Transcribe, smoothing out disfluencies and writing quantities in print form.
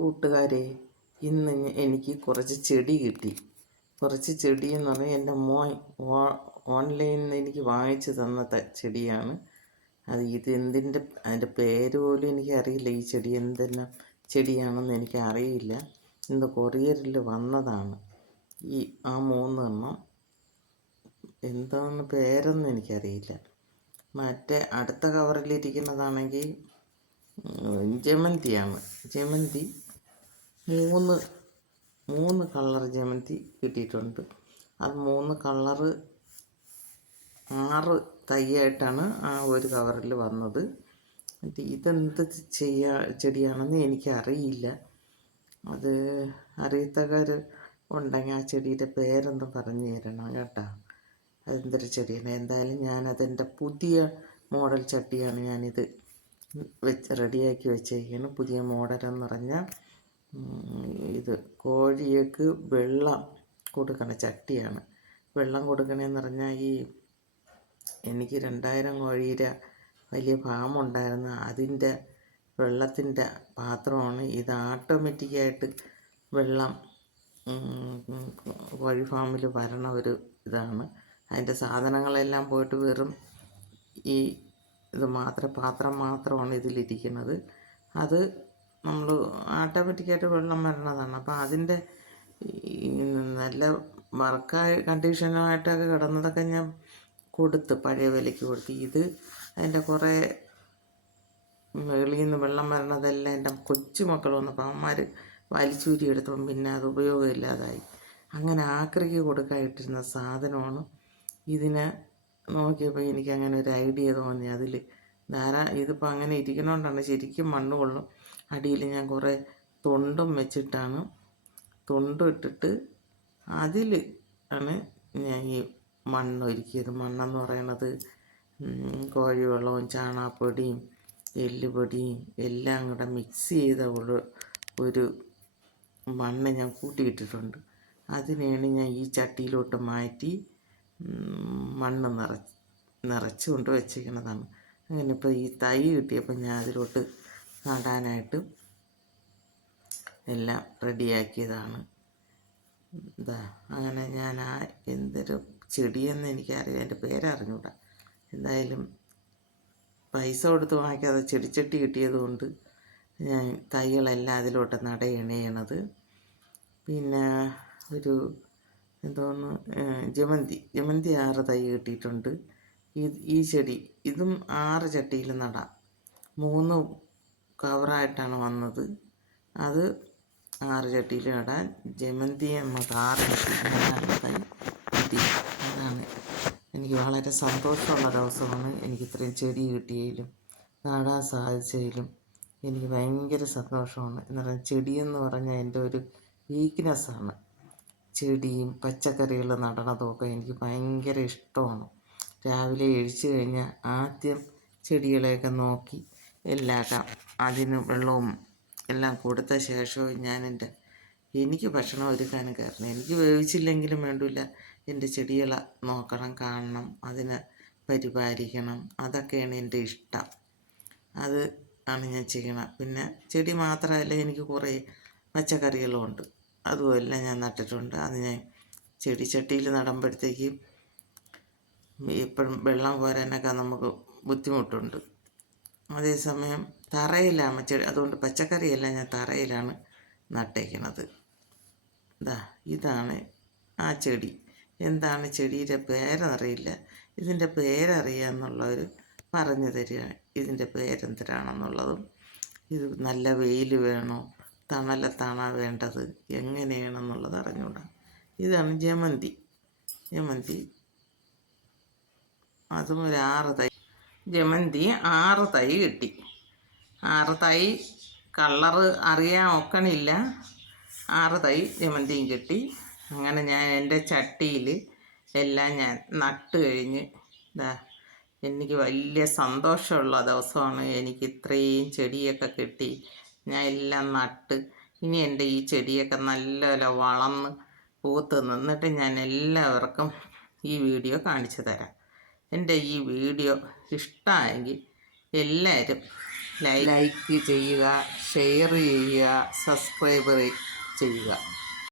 കൂട്ടുകാരെ, ഇന്ന് എനിക്ക് കുറച്ച് ചെടി കിട്ടി. കുറച്ച് ചെടി എന്ന് പറഞ്ഞാൽ എൻ്റെ മോൻ ഓൺലൈനിൽ നിന്ന് എനിക്ക് വാങ്ങിച്ചു തന്ന ചെടിയാണ്. അതിൻ്റെ പേര് പോലും എനിക്കറിയില്ല. ഈ ചെടി എന്തെല്ലാം ചെടിയാണെന്ന് എനിക്കറിയില്ല. ഇന്ന് കൊറിയറിൽ വന്നതാണ് ആ 3 എണ്ണം. എന്താണെന്ന് പേരൊന്നും എനിക്കറിയില്ല. മറ്റേ അടുത്ത കവറിലിരിക്കുന്നതാണെങ്കിൽ ജമന്തിയാണ്. ജമന്തി മൂന്ന് കളർ ജമന്തി കിട്ടിയിട്ടുണ്ട്. അത് 3 കളറ് 6 തൈയായിട്ടാണ് ആ ഒരു കവറിൽ വന്നത്. ഇതെന്ത് ചെടിയാണെന്ന് എനിക്കറിയില്ല. അത് അറിയത്തക്കാർ ഉണ്ടെങ്കിൽ ആ ചെടിയുടെ പേരൊന്ന് പറഞ്ഞു തരണം കേട്ടോ. അതെന്തൊരു ചെടിയാണ്. എന്തായാലും ഞാനതെൻ്റെ പുതിയ മോഡൽ ചട്ടിയാണ് ഞാനിത് റെഡിയാക്കി വെച്ചേക്കാണ്. പുതിയ മോഡലെന്ന് പറഞ്ഞാൽ ഇത് കോഴിക്ക് വെള്ളം കൊടുക്കണ ചട്ടിയാണ്. വെള്ളം കൊടുക്കണമെന്ന് പറഞ്ഞാൽ എനിക്ക് 2000 കോഴിയുടെ വലിയ ഫാമുണ്ടായിരുന്നു. അതിൻ്റെ വെള്ളത്തിൻ്റെ പാത്രമാണ് ഇത്. ഓട്ടോമാറ്റിക്കായിട്ട് വെള്ളം കോഴി ഫാമിൽ വരണ ഒരു ഇതാണ്. അതിൻ്റെ സാധനങ്ങളെല്ലാം പോയിട്ട് വെറും ഇത് പാത്രം മാത്രമാണ് ഇതിലിരിക്കുന്നത്. അത് നമ്മൾ ഓട്ടോമാറ്റിക്കായിട്ട് വെള്ളം വരണതാണ്. അപ്പോൾ അതിൻ്റെ നല്ല വർക്കായി കണ്ടീഷനായിട്ടൊക്കെ കിടന്നതൊക്കെ ഞാൻ പഴയ വിലയ്ക്ക് കൊടുത്ത്. ഇത് അതിൻ്റെ കുറേ വെളിയിൽ നിന്ന് വെള്ളം വരണതെല്ലാം എൻ്റെ കൊച്ചു മക്കൾ വന്നപ്പോൾ അവന്മാർ വലിച്ചൂരി എടുത്തപ്പം പിന്നെ അത് ഉപയോഗമില്ലാതായി. അങ്ങനെ ആക്രിക്ക് കൊടുക്കാനിട്ടിരുന്ന സാധനമാണ്. ഇതിനെ നോക്കിയപ്പോൾ എനിക്കങ്ങനെ ഒരു ഐഡിയ തോന്നി. ഇതിപ്പോൾ അങ്ങനെ ഇരിക്കണോണ്ടാണ് ശരിക്കും മണ്ണ് കൊള്ളും. അടിയിൽ ഞാൻ കുറേ തൊണ്ടും വെച്ചിട്ടാണ്, തൊണ്ടിട്ടിട്ട് അതിൽ ആണ് ഞാൻ ഈ മണ്ണ് ഒരുക്കിയത്. മണ്ണെന്ന് പറയണത് കോഴിവെള്ളവും ചാണകപ്പൊടിയും എല്ലുപൊടിയും എല്ലാം കൂടെ മിക്സ് ചെയ്ത ഒരു മണ്ണ് ഞാൻ കൂട്ടിയിട്ടിട്ടുണ്ട്. അതിനെയാണ് ഞാൻ ഈ ചട്ടിയിലോട്ട് മാറ്റി മണ്ണ് നിറച്ച് കൊണ്ട് വെച്ചിരിക്കുന്നതാണ്. അങ്ങനെ ഇപ്പോൾ ഈ തൈ കിട്ടിയപ്പോൾ ഞാൻ അതിലോട്ട് നടാനായിട്ട് എല്ലാം റെഡിയാക്കിയതാണ്. അങ്ങനെ ഞാൻ എന്തൊരു ചെടിയെന്ന് എനിക്കറിയാം, എൻ്റെ പേരറിഞ്ഞൂടാ. എന്തായാലും പൈസ കൊടുത്ത് വാങ്ങിക്കാതെ ചെടിച്ചട്ടി കിട്ടിയതുകൊണ്ട് ഞാൻ തൈകളെല്ലാം അതിലോട്ട് നടയണത്. പിന്നെ എന്തോന്ന് ജമന്തി 6 തൈ കിട്ടിയിട്ടുണ്ട്. ഈ ചെടി ഇതും 6 ചട്ടിയിൽ നടാം. 3 കവറായിട്ടാണ് വന്നത്. അത് 6 ചട്ടിയിൽ നടാൻ. ജമന്തി നമുക്ക് 6 തൈ കിട്ടി. അതാണ് എനിക്ക് വളരെ സന്തോഷമുള്ള ദിവസമാണ്. എനിക്ക് ഇത്രയും ചെടി കിട്ടിയതിലും നടാൻ സാധിച്ചതിലും എനിക്ക് ഭയങ്കര സന്തോഷമാണ്. എന്ന് പറഞ്ഞാൽ ചെടിയെന്ന് പറഞ്ഞാൽ എൻ്റെ ഒരു വീക്ക്നെസ്സാണ്. ചെടിയും പച്ചക്കറികൾ നടണതൊക്കെ എനിക്ക് ഭയങ്കര ഇഷ്ടമാണ്. രാവിലെ എഴുന്നേറ്റ് കഴിഞ്ഞാൽ ആദ്യം ചെടികളെയൊക്കെ നോക്കി എല്ലാം അതിന് വെള്ളവും എല്ലാം കൊടുത്ത ശേഷവും എനിക്ക് ഭക്ഷണം ഒരുക്കാനും കയറണം. എനിക്ക് വേവിച്ചില്ലെങ്കിലും വേണ്ടില്ല, എൻ്റെ ചെടികളെ നോക്കണം, കാണണം, അതിനെ പരിപാലിക്കണം. അതൊക്കെയാണ് എൻ്റെ ഇഷ്ടം. അത് ആണ് ഞാൻ ചെയ്യണം. പിന്നെ ചെടി മാത്രമല്ല, എനിക്ക് കുറേ പച്ചക്കറികളും ഉണ്ട്. അതുമെല്ലാം ഞാൻ നട്ടിട്ടുണ്ട്. അത് ഞാൻ ചെടിച്ചട്ടിയിൽ നടുമ്പോഴത്തേക്ക് ഇപ്പോഴും വെള്ളം കോരാനൊക്കെ നമുക്ക് ബുദ്ധിമുട്ടുണ്ട്. അതേസമയം തറയിലാണ് അതുകൊണ്ട് പച്ചക്കറിയെല്ലാം ഞാൻ തറയിലാണ് നട്ടേക്കുന്നത്. ഇതാണ് ആ ചെടി. എന്താണ് ചെടിയുടെ പേരറിയില്ല. ഇതിൻ്റെ പേരറിയാമെന്നുള്ളവർ പറഞ്ഞു തരിക, ഇതിൻ്റെ പേരെന്തരാണെന്നുള്ളതും. ഇത് നല്ല വെയിൽ വേണോ, തണലത്താണോ വേണ്ടത്, എങ്ങനെയാണെന്നുള്ളത് അറിഞ്ഞൂടാ. ഇതാണ് ജമന്തി. അതും ഒരു 6 തൈ ജമന്തി 6 തൈ കിട്ടി. 6 തൈ കളറ് അറിയാൻ ഒക്കണില്ല. 6 തൈ ജമന്തിയും കിട്ടി. അങ്ങനെ ഞാൻ എൻ്റെ ചട്ടിയിൽ എല്ലാം ഞാൻ നട്ട് കഴിഞ്ഞ് എനിക്ക് വലിയ സന്തോഷമുള്ള ദിവസമാണ്. എനിക്ക് ഇത്രയും ചെടിയൊക്കെ കിട്ടി. ഞാൻ എല്ലാം നട്ട് ഇനി എൻ്റെ ഈ ചെടിയൊക്കെ നല്ല വളർന്ന് പൂത്ത് നിന്നിട്ട് ഞാൻ എല്ലാവർക്കും ഈ വീഡിയോ കാണിച്ചു തരാം. എൻ്റെ ഈ വീഡിയോ ഇഷ്ടമായെങ്കിൽ എല്ലാവരും ലൈക്ക് ചെയ്യുക, ഷെയർ ചെയ്യുക, സബ്സ്ക്രൈബ് ചെയ്യുക.